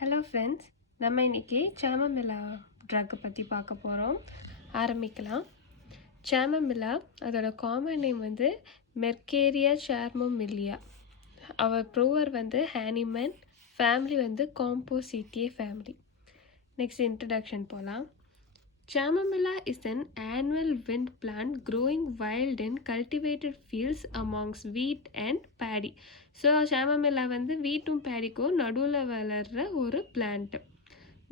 Hello friends, நம்ம இன்றைக்கி சாமமில்லா ட்ரக்கை பற்றி பார்க்க போகிறோம். ஆரம்பிக்கலாம். சாமமில்லா அதோட காமன் நேம் வந்து மெர்கேரியா சாமோமில்லியா. அவர் ப்ரூவர் வந்து ஹானிமன், ஃபேமிலி வந்து காம்போசிட்டியே ஃபேமிலி. நெக்ஸ்ட் இன்ட்ரடக்ஷன் போகலாம். Chamomilla is an annual wind plant growing wild in cultivated fields amongst wheat and paddy. So chamomilla வந்து வீட்டும் பேடிக்கும் நடுவில் வளர்கிற ஒரு plant.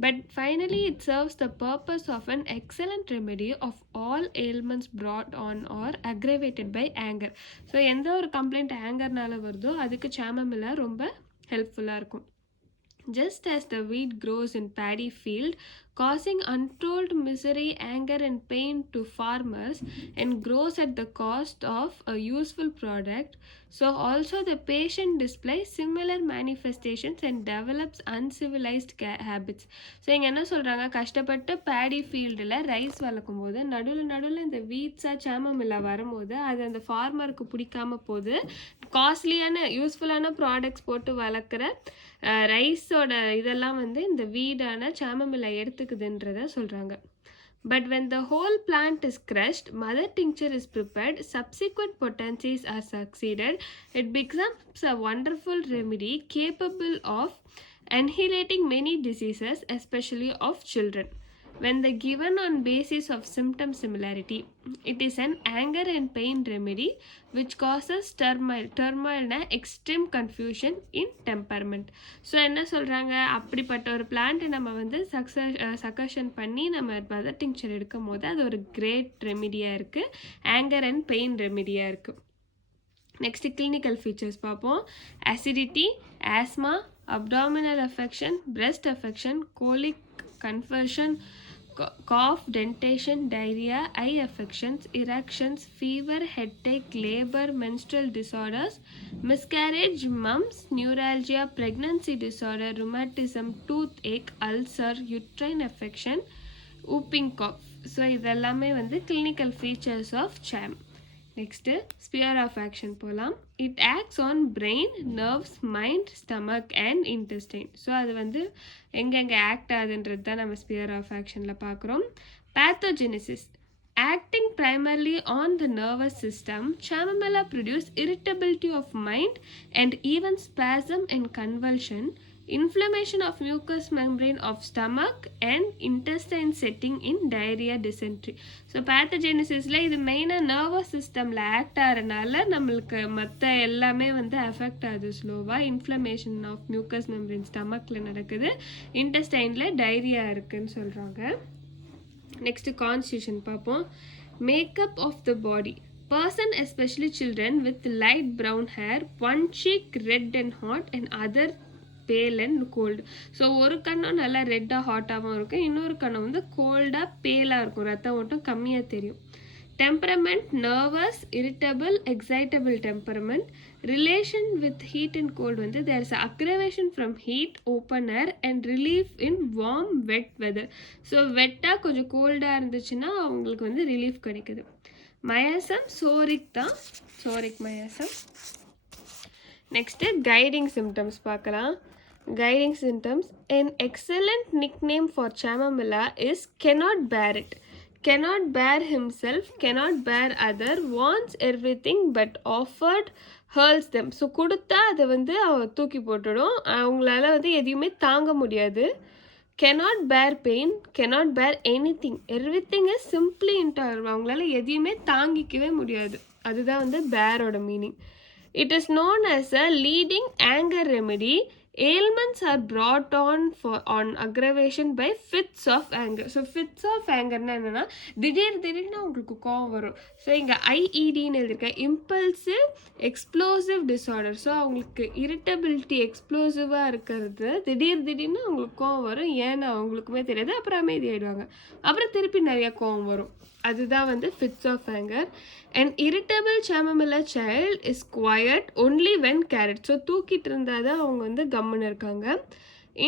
But finally it serves the purpose of an excellent remedy of all ailments brought on or aggravated by anger. So எந்த ஒரு complaint ஆங்கர்னால வருதோ அதுக்கு chamomilla ரொம்ப ஹெல்ப்ஃபுல்லாக இருக்கும். Just as the wheat grows in paddy field, causing untold misery, anger and pain to farmers and grows at the cost of a useful product, so also the patient displays similar manifestations and develops uncivilized habits. So இங்கே என்ன சொல்கிறாங்க, கஷ்டப்பட்டு பேடி ஃபீல்டில் rice வளர்க்கும் போது நடுவில் இந்த வீட்ஸாக சாமமில்லா வரும்போது அது அந்த ஃபார்மருக்கு பிடிக்காம போது காஸ்ட்லியான யூஸ்ஃபுல்லான ப்ராடக்ட்ஸ் போட்டு வளர்க்குற ரைஸோட இதெல்லாம் வந்து இந்த வீடான சாமமில்லா எடுத்துக்குதுன்றத சொல்கிறாங்க. But when the whole plant is crushed, mother tincture is prepared, subsequent potencies are succeeded, it becomes a wonderful remedy capable of annihilating many diseases, especially of children. When the given on basis of symptom similarity, it is an anger and pain remedy which causes turmoil extreme confusion in temperament. So என்ன சொல்கிறாங்க, அப்படிப்பட்ட ஒரு பிளான்ட்டை நம்ம வந்து சக்கஷன் பண்ணி நம்ம mother டிங்க்சர் எடுக்கும் போது அது ஒரு கிரேட் ரெமிடியாக இருக்குது, ஆங்கர் அண்ட் பெயின் ரெமிடியாக இருக்குது. நெக்ஸ்ட் கிளினிக்கல் ஃபீச்சர்ஸ் பார்ப்போம். Acidity, asthma, abdominal affection, breast affection, colic, conversion, cough, dentation, diarrhea, eye affections, erections, fever, headache, labor, menstrual disorders, miscarriage, mumps, neuralgia, pregnancy disorder, rheumatism, toothache, ulcer, uterine affection, whooping cough. So இதெல்லாமே வந்து clinical features of CHAM. Next sphere of action போகலாம். It acts on brain, nerves, mind, stomach and intestine. So அது வந்து எங்கெங்கே act ஆகுதுன்றது தான் நம்ம sphere of ஆக்ஷனில் பார்க்குறோம். Pathogenesis. Acting primarily on the nervous system, Chamomilla produce irritability of mind and even spasm and convulsion, inflammation of mucous membrane of stomach and intestine setting in diarrhea, dysentery. So பேத்தோஜெனிசிஸில் இது மெயினாக nervous சிஸ்டமில் act ஆகிறனால நம்மளுக்கு மற்ற எல்லாமே வந்து affect ஆகுது ஸ்லோவாக. இன்ஃப்ளமேஷன் ஆஃப் மியூக்கஸ் மெம்பரேன் ஸ்டமக்கில் நடக்குது, இன்டெஸ்டைனில் டைரியா இருக்குதுன்னு சொல்கிறாங்க. நெக்ஸ்ட் கான்ஸ்டியூஷன் பார்ப்போம். Makeup of the body. Person, especially children, with light brown hair, one cheek red and hot and other pale and cold. So ஒரு கண்ணும் நல்லா ரெட்டாக ஹாட்டாகவும் இருக்கும், இன்னொரு கண்ணும் வந்து கோல்டாக பேலாக இருக்கும், ரத்தம் ஓட்டம் கம்மியாக தெரியும். Temperament, nervous, irritable, excitable temperament. Relation with heat and cold வந்து there is aggravation from heat, open air and relief in warm wet weather. So வெட்டாக கொஞ்சம் கோல்டாக இருந்துச்சுன்னா அவங்களுக்கு வந்து ரிலீஃப் கிடைக்குது. மயாசம், சோரிக் தான், சோரிக் மயாசம். நெக்ஸ்ட்டு கைடிங் சிம்டம்ஸ் பார்க்கலாம். Guiding symptoms. An excellent nickname for Chamomilla is cannot bear it. Cannot bear himself, cannot bear other, wants everything but offered hurls them. So கொடுத்தா அதை வந்து அவ தூக்கி போட்டுடும், அவங்களால வந்து எதையுமே தாங்க முடியாது. cannot bear pain, cannot bear anything, everything is simply intolerable. அவங்களால எதையுமே தாங்கிக்கவே முடியாது, அதுதான் வந்து பேரோட meaning. It is known as a leading anger remedy. Ailments are brought on aggravation by fits of anger. So fits of angerனா என்னென்னா திடீர்னு உங்களுக்கு கோவம் வரும். ஸோ இங்கே ஐஇடின்னு எழுதியிருக்கேன், இம்பல்சிவ் எக்ஸ்ப்ளோசிவ் டிஸார்டர். ஸோ அவங்களுக்கு இரிட்டபிலிட்டி எக்ஸ்ப்ளோசிவாக இருக்கிறது, திடீர்னு அவங்களுக்கு கோவம் வரும், ஏன்னா அவங்களுக்குமே தெரியாது, அப்புறம் அமைதி ஆகிடுவாங்க, அப்புறம் திருப்பி நிறைய கோவம் வரும், அதுதான் வந்து fits of anger. An irritable Chamomilla child is quiet only when carried. So தூக்கிட்டு இருந்தால் தான் அவங்க வந்து கம்முன்னு இருக்காங்க.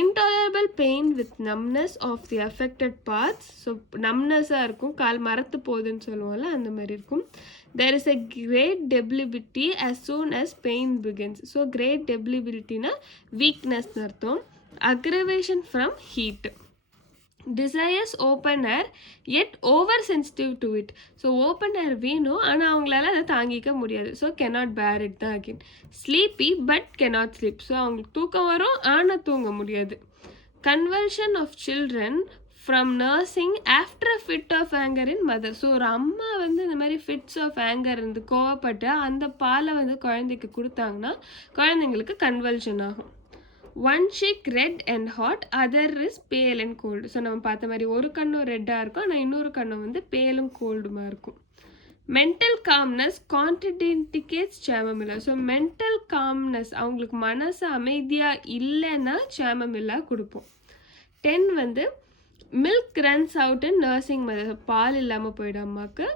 Intolerable pain with numbness of the affected parts. So நம்னஸாக இருக்கும், கால் மரத்து போகுதுன்னு சொல்லுவோம்ல அந்த மாதிரி இருக்கும். There is a great debility as soon as pain begins. So great debility னா வீக்னஸ்னு அர்த்தம். aggravation from heat. Desires open air yet oversensitive to it. So open air வேணும் ஆனால் அவங்களால அதை தாங்கிக்க முடியாது. ஸோ cannot bear it தான் again. Sleepy but cannot sleep. So அவங்களுக்கு தூக்கம் வரும் ஆனால் தூங்க முடியாது. Convulsion of children from nursing after a fit of anger in mother. So ஒரு அம்மா வந்து இந்த மாதிரி ஃபிட்ஸ் ஆஃப் ஆங்கர் இருந்து கோவப்பட்டு அந்த பாலை வந்து குழந்தைக்கு கொடுத்தாங்கன்னா குழந்தைங்களுக்கு கன்வல்ஷன் ஆகும். One cheek red and hot, other is பேல் அண்ட் கோல்டு. ஸோ நம்ம பார்த்த மாதிரி ஒரு கண்ணும் ரெட்டாக இருக்கும் ஆனால் இன்னொரு கண்ணும் வந்து பேலும் கோல்டுமா இருக்கும். Mental calmness contraindicates chamomilla. So mental calmness அவங்களுக்கு மனசு அமைதியாக இல்லைன்னா சாமமில்லா கொடுப்போம். 10 வந்து milk runs out in nursing mother. பால் இல்லாமல் போயிடும் அம்மாவுக்கு.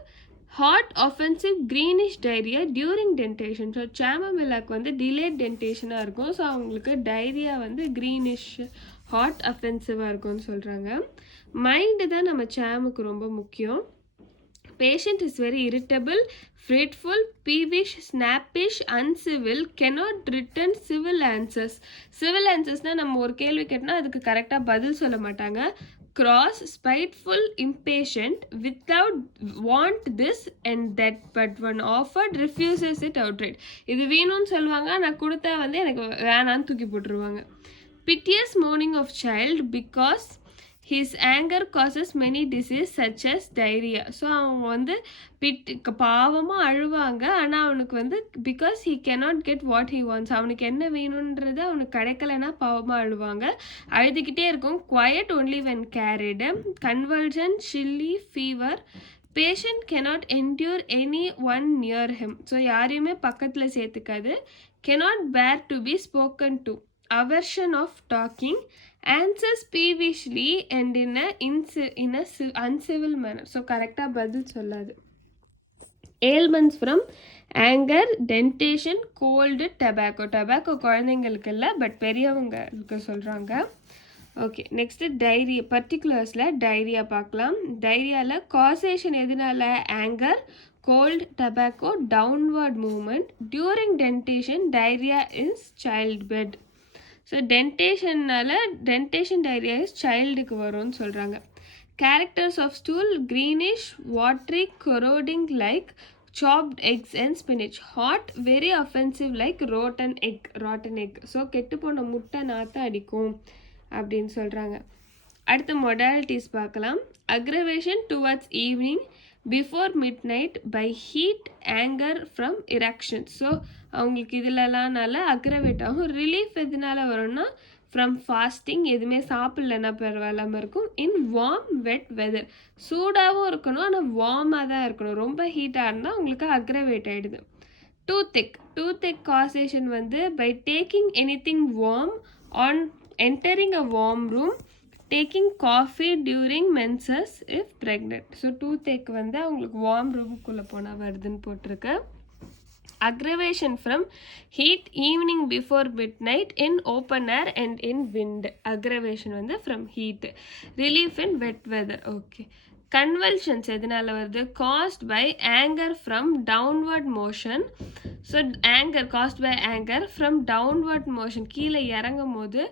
Hot offensive greenish diarrhoea during dentition. So சாமமில்லாக்கு வந்து டிலேட் டென்டேஷனாக இருக்கும். ஸோ அவங்களுக்கு டைரியா வந்து க்ரீனிஷ் ஹாட் அஃபென்சிவாக இருக்கும்னு சொல்கிறாங்க. மைண்டு தான் நம்ம சாமுக்கு ரொம்ப முக்கியம். Patient is very irritable, fretful, peevish, snappish, uncivil, cannot return civil answers. Civil ஆன்சர்ஸ்னால் நம்ம ஒரு கேள்வி கேட்டால் அதுக்கு கரெக்டாக பதில் சொல்ல மாட்டாங்க. cross, spiteful, impatient, without want this and that, but when offered refuses it outright. இது வேணும்னு சொல்லுவாங்க, நான் கொடுத்தா வந்து எனக்கு வேணான்னு தூக்கி போட்டுருவாங்க. piteous mourning of child because his anger causes many diseases such as diarrhea. So அவங்க வந்து பாவமாக அழுவாங்க ஆனால் அவனுக்கு வந்து because he cannot get what he wants. அவனுக்கு என்ன வேணுன்றது அவனுக்கு கிடைக்கலன்னா பாவமாக அழுவாங்க, அழுதுகிட்டே இருக்கும். quiet only when carried. convulsion, chilly, fever. patient cannot endure anyone near him. So யாரையுமே பக்கத்தில் சேர்த்துக்காது. cannot bear to be spoken to. aversion of talking. answers peevishly and in a uncivil manner. So கரெக்டாக பதில் சொல்லாது. ailments from anger, dentation, cold, tobacco. tobacco குழந்தைங்களுக்கு இல்லை but பெரியவங்களுக்கு சொல்கிறாங்க. Okay, next டைரியா பர்டிகுலர்ஸில் டைரியா பார்க்கலாம். டைரியாவில் காசேஷன் எதனால? Anger, cold, tobacco, downward movement. During dentition diarrhoea is child bed. So dentition diarrhoea is சைல்டுக்கு வரும்னு சொல்கிறாங்க. Characters of stool greenish, watery, corroding like chopped eggs and spinach. hot, very offensive like rotten egg. So கெட்டு போன முட்டை நாற்ற அடிக்கும் அப்படின்னு சொல்கிறாங்க. அடுத்த மொடாலிட்டிஸ் பார்க்கலாம். Aggravation towards evening, before midnight, by heat, anger from eructation. So அவங்களுக்கு இதிலலாம் நல்லா அக்ரவேட் ஆகும். ரிலீஃப் எதனால வரும்னா ஃப்ரம் ஃபாஸ்டிங், எதுவுமே சாப்பிட்லன்னா பரவாயில்லாமல் இருக்கும். இன் வார்ம் வெட் வெதர், சூடாகவும் இருக்கணும் ஆனால் வார்மாக தான் இருக்கணும். ரொம்ப ஹீட்டாக இருந்தால் உங்களுக்கு அக்ரவேட் ஆகிடுது. டூத்தெக் காசேஷன் வந்து by taking anything warm on entering a warm room, taking coffee during menses if pregnant. So toothache வந்து அவங்களுக்கு வார்ம் ரூம்குள்ளே போனால் வருதுன்னு போட்டிருக்கு. aggravation from heat, evening before midnight, in open air and in wind. aggravation வந்து from heat. relief in wet weather. okay. convulsions எதனால வருது? caused by anger from downward motion. So anger caused by anger from downward motion, கீழே இறங்கும் போது.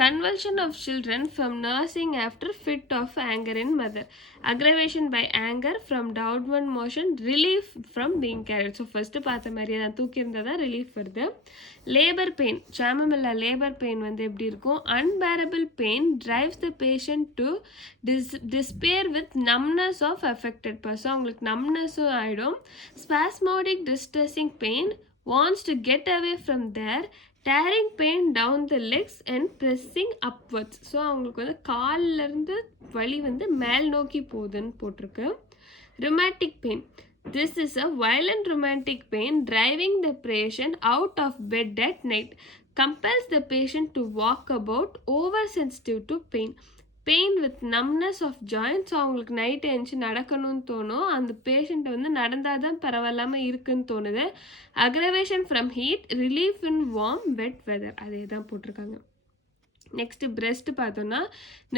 convulsion of children from nursing after fit of anger in mother. aggravation by anger from downward motion, relief from being carried. So first பார்த்த மாதிரியே தான் தூக்கி இருந்தால் தான் relief வருது. லேபர் பெயின், சாமமில்லா லேபர் பெயின் வந்து எப்படி இருக்கும்? unbearable pain drives the patient to despair with numbness of affected person. அவங்களுக்கு numbnessும் ஆகிடும். spasmodic distressing pain, wants to get away from there, tearing pain down the legs and pressing upwards. So அவங்களுக்கு வந்து காலிலேருந்து வலி வந்து மேல் நோக்கி போகுதுன்னு போட்டிருக்கு. rheumatic pain, this is a violent rheumatic pain driving the patient out of bed at night, compels the patient to walk about, oversensitive to pain. Pain with numbness of joints. அவங்களுக்கு night எழுந்துச்சு நடக்கணும்னு தோணும், அந்த பேஷண்ட்டை வந்து நடந்தால் தான் பரவாயில்லாமல் இருக்குன்னு தோணுது. Aggravation from heat, relief in warm wet weather. அதே தான் போட்டிருக்காங்க. நெக்ஸ்ட் பிரெஸ்ட் பார்த்தோன்னா,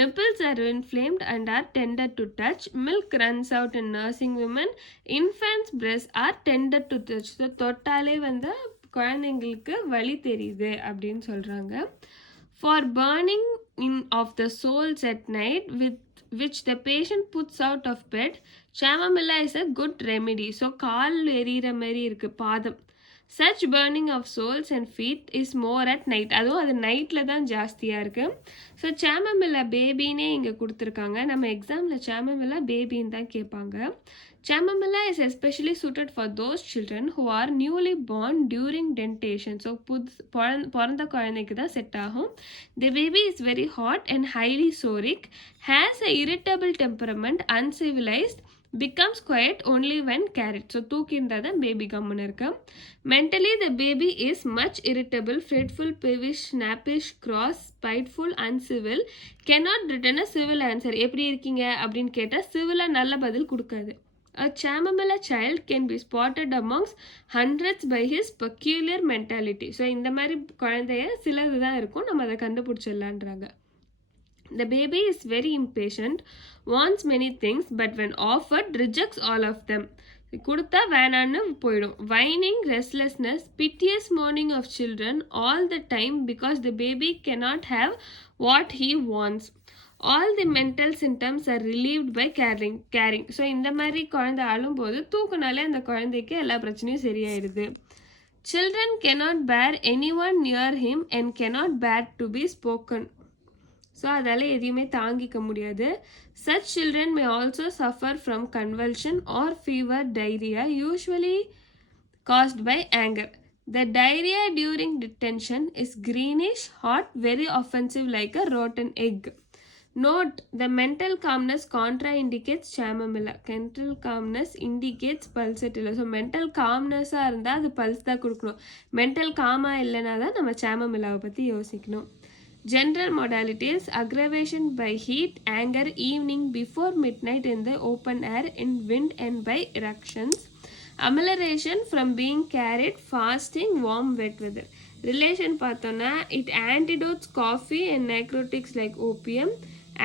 nipples are inflamed and are tender to touch, milk runs out in nursing women, infants breast are tender to touch. So தொட்டாலே வந்து குழந்தைங்களுக்கு வலி தெரியுது அப்படின்னு சொல்கிறாங்க. for burning in of the souls at night with which the patient puts out of bed. Chamomilla is a good remedy. So கால் எரியிற மாதிரி இருக்கு பாதம். Such burning of souls and feet is more at night. அதுவும் அது நைட்டில் தான் ஜாஸ்தியாக இருக்குது. ஸோ Chamomilla பேபின்னே இங்கே கொடுத்துருக்காங்க. நம்ம எக்ஸாமில் Chamomilla பேபின்னு தான் கேட்பாங்க. Chamomilla is especially suited for those children who are newly born during dentation. So பிறந்த குழந்தைக்கு தான் செட் ஆகும். The baby is very hot and highly soric, has a irritable temperament, uncivilized, becomes quiet only when carried. So தூக்கின்றா தான் baby கம்முன்னு இருக்கு. Mentally the baby is much irritable, fretful, peevish, snappish, cross, spiteful, uncivil, cannot return a civil answer. எப்படி இருக்கீங்க அப்படின்னு கேட்டால் சிவிலாக நல்ல பதில் கொடுக்காது. A Chamomilla child can be spotted amongst hundreds by his peculiar mentality. So இந்த மாதிரி குழந்தைய சிலது தான் இருக்கும், நம்ம அதை கண்டுபிடிச்சிடலான்றாங்க. The baby is very impatient, wants many things, but when offered, rejects all of them. கொடுத்தா வேணான்னு போயிடும். Whining, restlessness, piteous mourning of children all the time because the baby cannot have what he wants. All the mental symptoms are relieved by caring. So இந்த மாதிரி குழந்தை ஆளும்போது தூக்குனாலே அந்த குழந்தைக்கு எல்லா பிரச்சனையும் சரியாயிடுது. Children cannot bear anyone near him and cannot bear to be spoken. So அதால் எதையுமே தாங்கிக்க முடியாது. Such children may also suffer from convulsion or fever, diarrhea, usually caused by anger. The diarrhea during detention is greenish, hot, very offensive like a rotten egg. Note, the mental calmness contraindicates Chamomilla. Mental calmness indicates pulsatilla. So mental காம்னஸாக இருந்தால் அது pulse தான் கொடுக்கணும். Mental காமாக இல்லைனா தான் நம்ம Chamomillaவை பற்றி யோசிக்கணும். General modalities: aggravation by heat, anger, evening, before midnight in the open air, in wind and by eruptions. Amelioration from being carried, fasting, warm, wet weather. Relation பார்த்தோன்னா it antidotes coffee and necrotics like opium,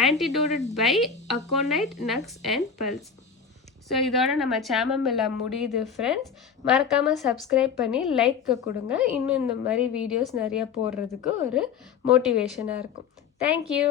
antidoted by aconite, nux and pulse. So இதோட நம்ம Chamomilla முடியுது friends. மறக்காமல் subscribe பண்ணி like கொடுங்க. இன்னும் இந்த மாதிரி வீடியோஸ் நிறையா போடுறதுக்கு ஒரு மோட்டிவேஷனாக இருக்கும். தேங்க்யூ.